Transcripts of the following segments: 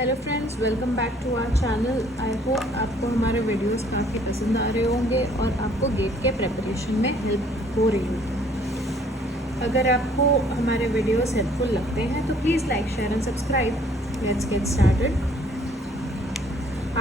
Hello friends, welcome back to our channel. I hope आपको हमारे वीडियोस काफ़ी पसंद आ रहे होंगे और आपको गेट के प्रिपरेशन में हेल्प हो रही होगी। अगर आपको हमारे वीडियोस हेल्पफुल लगते हैं तो please like, share and subscribe. Let's get started.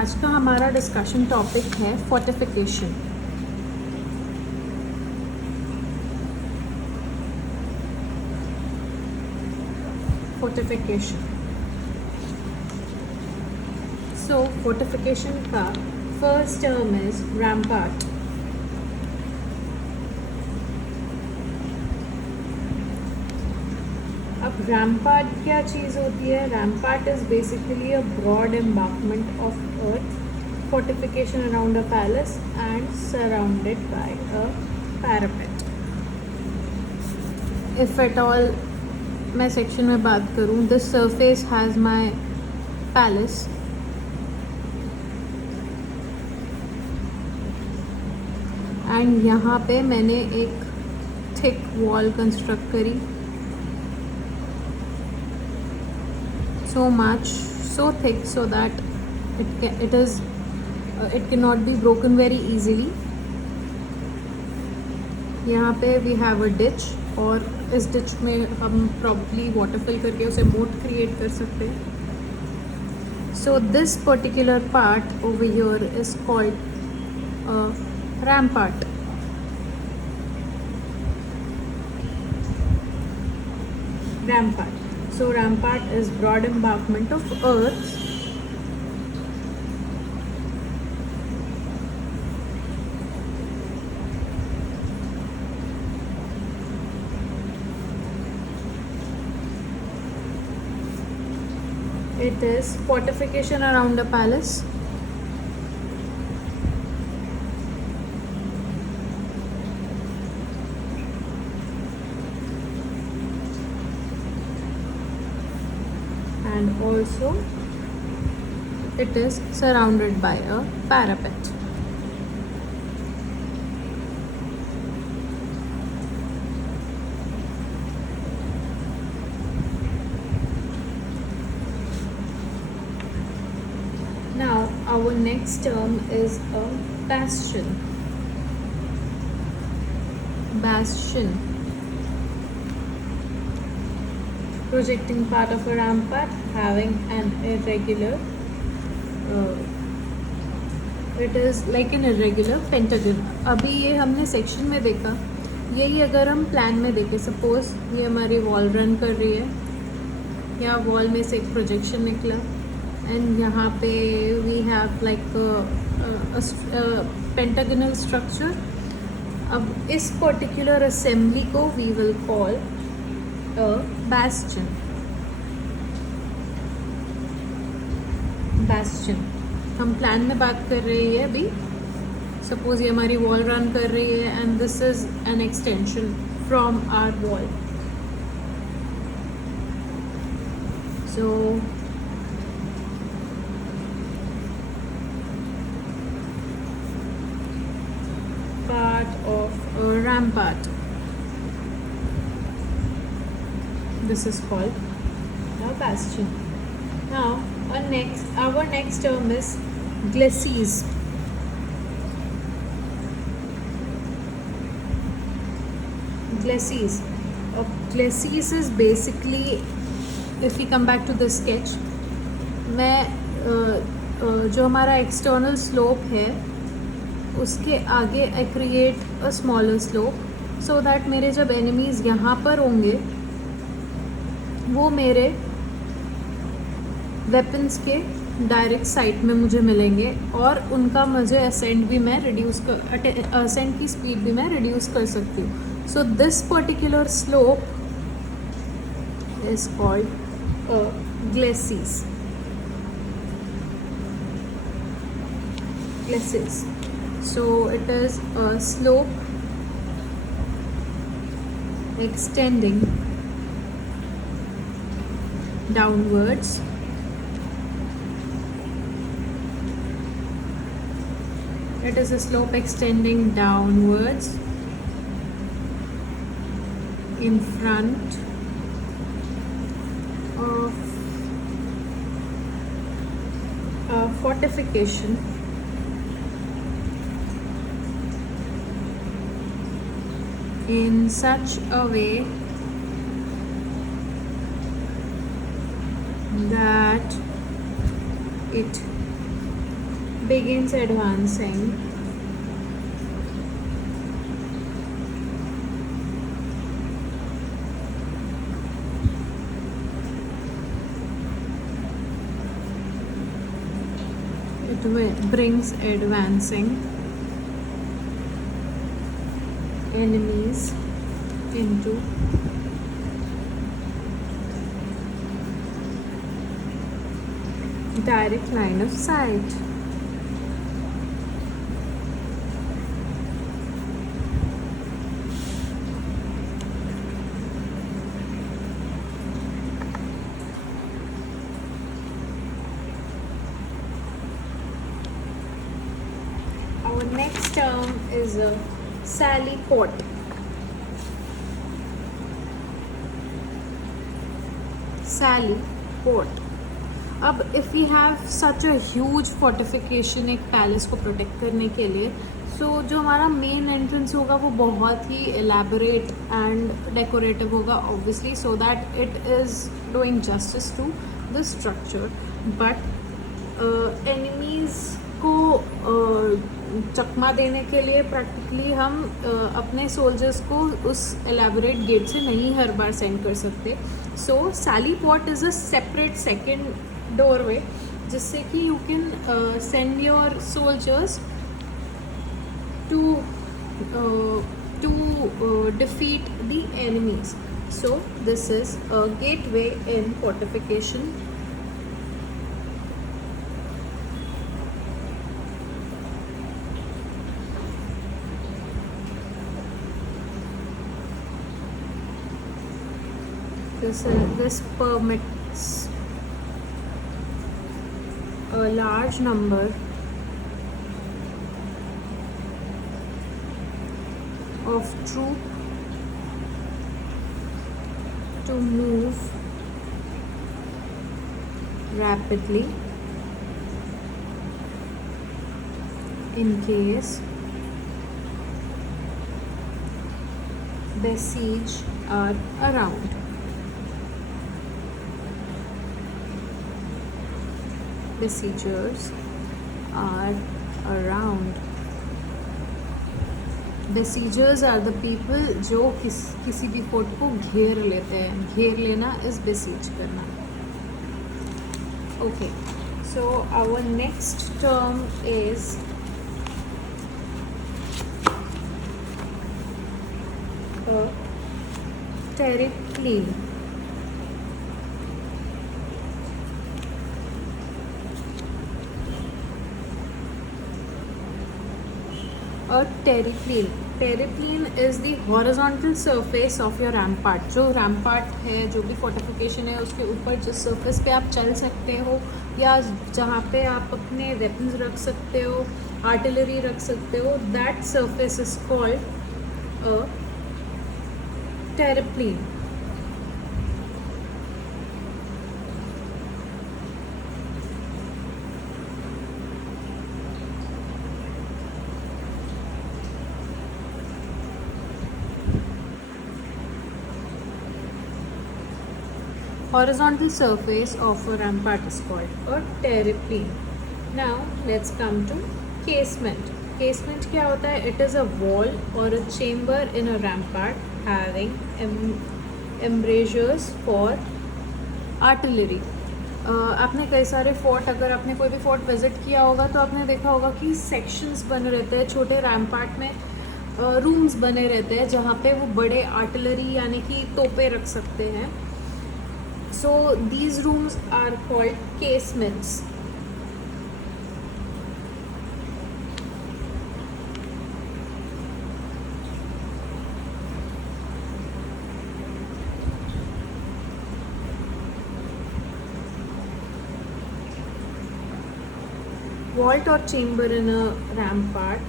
आज का हमारा डिस्कशन टॉपिक है फोर्टिफिकेशन। फोर्टिफिकेशन So, fortification का first term is rampart. अब rampart क्या चीज़ होती है? Rampart is basically a broad embankment of earth, fortification around a palace and surrounded by a parapet. If at all मैं section में बात करूँ, this surface has my palace. And यहाँ पे मैंने एक थिक वॉल कंस्ट्रक्ट करी, so thick so that it cannot be broken very easily. यहाँ पे we have a ditch और इस ditch में हम probably water fill करके उसे moat create कर सकते हैं. So this particular part over here is called rampart. So rampart is broad embankment of earth it is fortification around a palace and also it is surrounded by a parapet. Now our next term is a bastion. Projecting part of a rampart having an irregular it is like an irregular pentagon. अभी ये हमने सेक्शन में देखा, यही अगर हम plan में देखें, सपोज ये हमारी वॉल रन कर रही है, या वॉल में से एक प्रोजेक्शन निकला एंड यहाँ पे we have like pentagonal structure. अब इस पर्टिकुलर असेंबली को वी विल कॉल bastion. हम प्लान में बात कर रहे हैं अभी. सपोज ये हमारी वॉल रन कर रही है and this is an extension from our wall. So part of rampart. This is called a bastion. Now our next term is glacis. Glacis is basically, if we come back to the sketch, मैं जो हमारा external slope है उसके आगे I create a smaller slope so that मेरे जब एनिमीज़ यहाँ पर होंगे वो मेरे वेपन्स के डायरेक्ट साइड में मुझे मिलेंगे और उनका मुझे असेंट की स्पीड भी मैं रिड्यूस कर सकती हूँ. So this particular slope is called glacis. So it is a slope extending downwards it is a slope extending downwards in front of fortification in such a way that it begins advancing brings advancing enemies into direct line of sight. Our next term is a sally port. Sally port. अब if we have such a huge fortification एक palace को protect करने के लिए, सो जो हमारा main entrance होगा वो बहुत ही एलैबोरेट एंड डेकोरेटिव होगा obviously, so that it is doing justice to the structure. But enemies को चकमा देने के लिए प्रैक्टिकली हम अपने सोल्जर्स को उस एलैबोरेट गेट से नहीं हर बार सेंड कर सकते. So sally port is a separate second doorway जिससे कि you can send your soldiers to defeat the enemies. So this is a gateway in fortification. This permits a large number of troops to move rapidly in case besieged are around. Besiegers are around. Besiegers are the people जो किसी भी फोर्ट को घेर लेते हैं. घेर लेना is besiege करना. Okay, so our next term is terraplane. A terraplane. Terraplane is the horizontal surface of your rampart. जो rampart है, जो भी fortification है, उसके ऊपर जिस surface पे आप चल सकते हो या जहाँ पे आप अपने weapons रख सकते हो, artillery रख सकते हो, that surface is called a terraplane. Horizontal surface of a rampart is called a terraplane. Now let's come to casement. Casement क्या होता है? It is a wall or a chamber in a rampart having embrasures for artillery. आपने कई सारे फोर्ट, अगर आपने कोई भी फोर्ट विजिट किया होगा तो आपने देखा होगा कि सेक्शंस बने रहते हैं. छोटे रैम्पार्ट में रूम्स बने रहते हैं जहाँ पे वो बड़े आर्टिलरी यानी कि तोपे रख सकते हैं. So these rooms are called casements. Vault or chamber in a rampart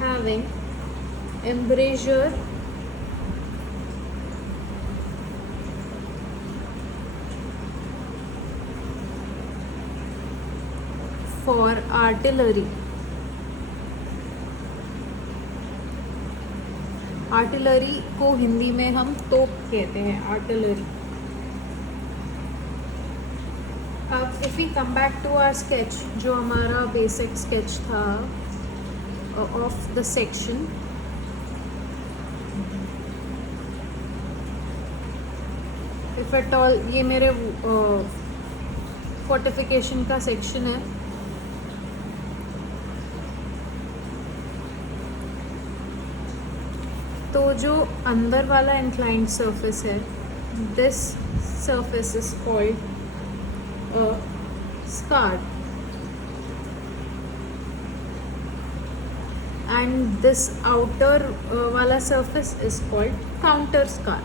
having embrasure for artillery. Artillery को हिंदी में हम तोप कहते हैं, आर्टिलरी. अब if we come back to our sketch, जो हमारा बेसिक स्केच था of the section, if at all, ये मेरे फोर्टिफिकेशन का सेक्शन है. तो जो अंदर वाला इंक्लाइंड सरफेस है, this surface is called scar, and this outer वाला surface is called counter scar.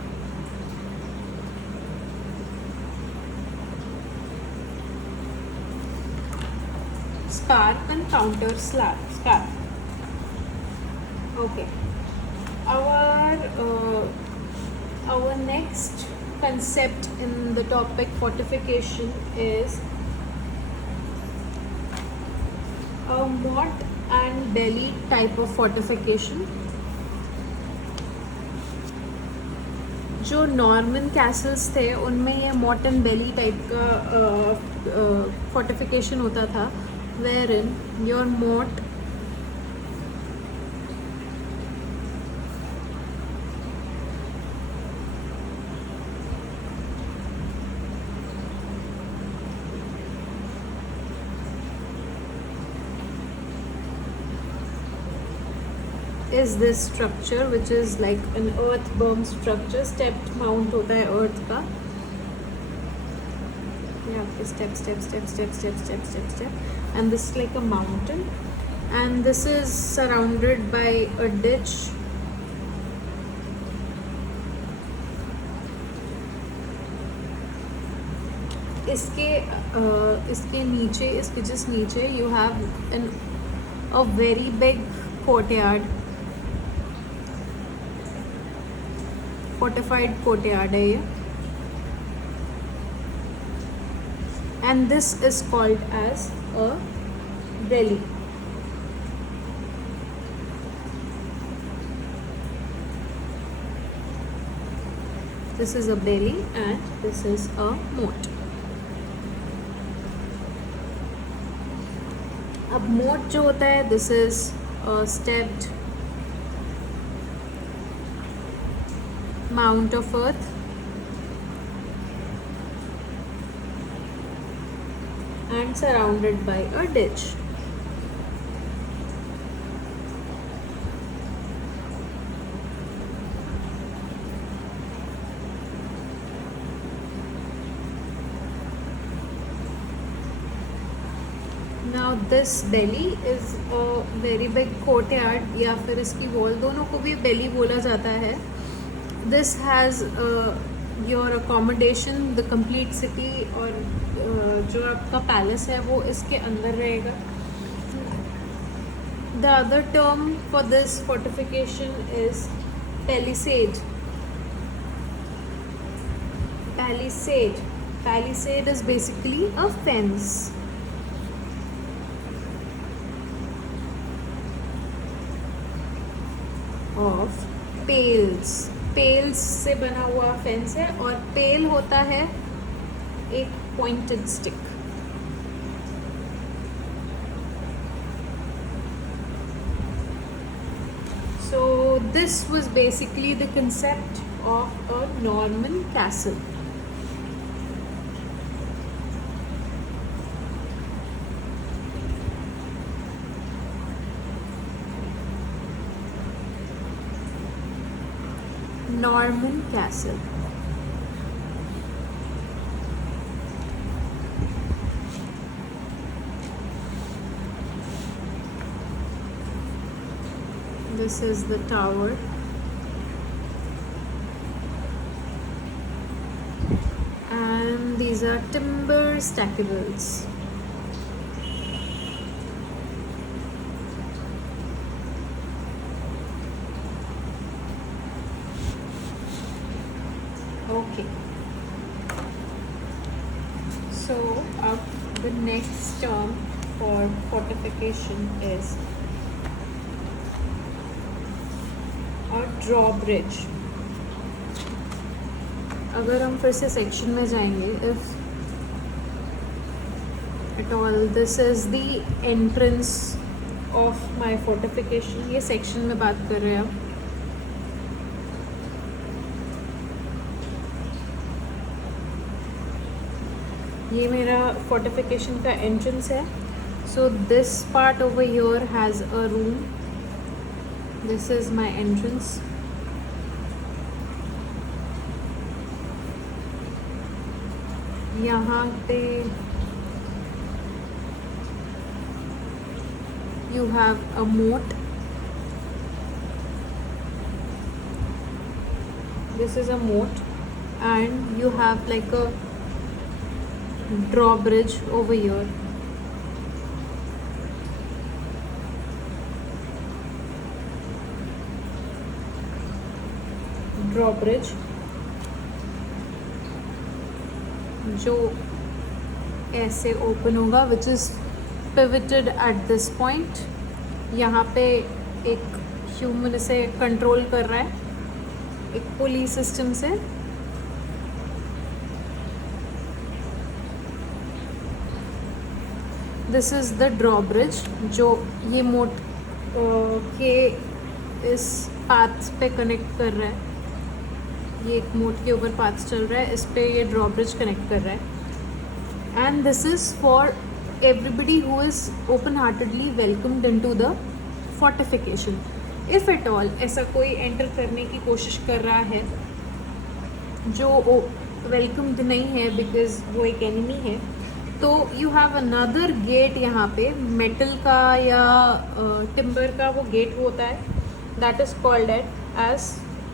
Scar and counter scar. Okay. Our next concept in the topic fortification is a motte and belly type of fortification. जो Norman Castle's थे उनमें ये मॉट एंड बेली टाइप का फोर्टिफिकेशन होता था, wherein your moat is this structure which is like an earth berm structure, stepped mount होता है earth का. Step, and this is like a mountain, and this is surrounded by a ditch. इसके नीचे, इसके जस्ट नीचे you have a very big courtyard, fortified courtyard है ये. And this is called as a belly. This is a belly and this is a moat. अब moat जो होता है, this is a stepped mount of earth and surrounded by a ditch. Now this belly is a very big courtyard, या फिर इसकी wall, दोनों को भी belly बोला जाता है. This has your accommodation, the complete city, और जो आपका पैलेस है वो इसके अंदर रहेगा. The other term for this fortification is palisade. Palisade is basically a fence. Of pales. Pales से बना हुआ फेंस है, और पेल होता है एक pointed stick. So this was basically the concept of a Norman castle. Norman castle. This is the tower. And these are timber stackables. Okay. So the next term for fortification is a drawbridge. अगर हम फिर से सेक्शन में जाएंगे, if at all this is the entrance of my fortification, ये सेक्शन में बात कर रहे हैं अब. ये मेरा फोर्टिफिकेशन का एंट्रेंस है. So this part over here has a room. This is my entrance. यहाँ पे you have a moat. This is a moat, and you have like a drawbridge over here. Drawbridge जो ऐसे ओपन होगा, which is pivoted at this point. यहाँ पे एक ह्यूमन इसे कंट्रोल कर रहा है, एक पुली सिस्टम से. दिस इज़ द ड्रॉब्रिज जो ये मोट के इस पाथ पे कनेक्ट कर रहा है. ये एक मोट के ऊपर पाथ चल रहा है, इस पे ये ड्रॉब्रिज कनेक्ट कर रहा है. And this is for everybody who is open heartedly welcomed into the fortification. if at all ऐसा कोई एंटर करने की कोशिश कर रहा है जो वेलकम्ड नहीं है बिकॉज वो एक एनिमी है, तो यू हैव अनदर गेट. यहाँ पे मेटल का या टिम्बर का वो गेट होता है, दैट इज कॉल्ड एज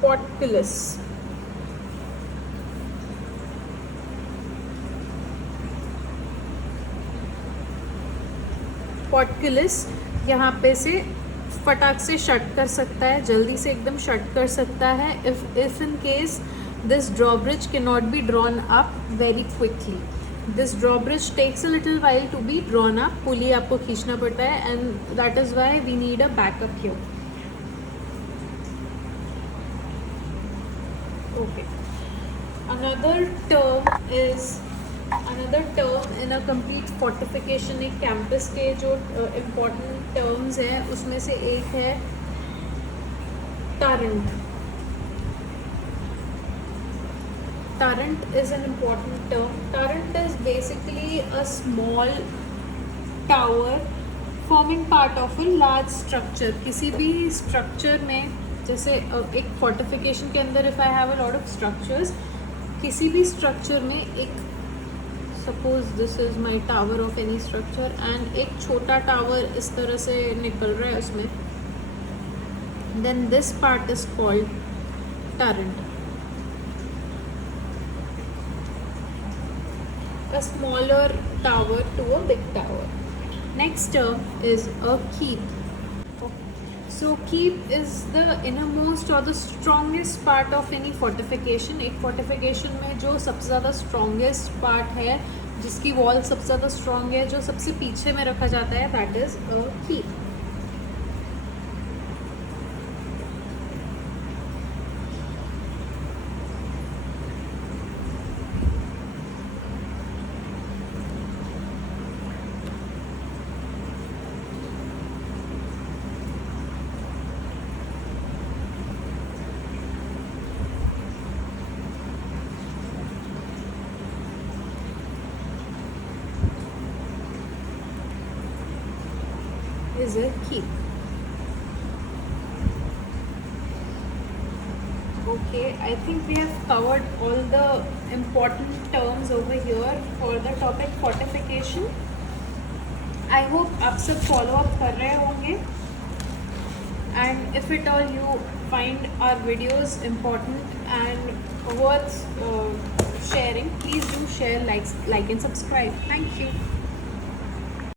पोर्टcullis. पोर्टcullis यहाँ पे से फटाक से शट कर सकता है, जल्दी से एकदम शट कर सकता है. If in case this drawbridge can not be drawn up very quickly. This drawbridge takes a little while to be drawn up. Pulley आपको खींचना पड़ता है, and that is why we need a backup here. Okay, another term in a complete fortification, एक campus के जो important terms हैं उसमें से एक है turret. Turret is an important term. Turret is basically a small tower forming part of a large structure. किसी भी structure में, जैसे एक fortification के अंदर if I have a lot of structures, किसी भी structure में एक, suppose this is my tower of any structure, and एक छोटा टावर इस तरह से निकल रहा है उसमें, then this part is called turret. A smaller tower to a big tower. Next term is a keep. So keep is the innermost or the strongest part of any fortification. एक fortification में जो सबसे ज़्यादा strongest part है, जिसकी wall सबसे ज़्यादा strong है, जो सबसे पीछे में रखा जाता है, that is a keep. Is a keep. Okay, I think we have covered all the important terms over here for the topic fortification. I hope आप सब follow up कर रहे होंगे, and if at all you find our videos important and worth sharing, please do share, like and subscribe. Thank you.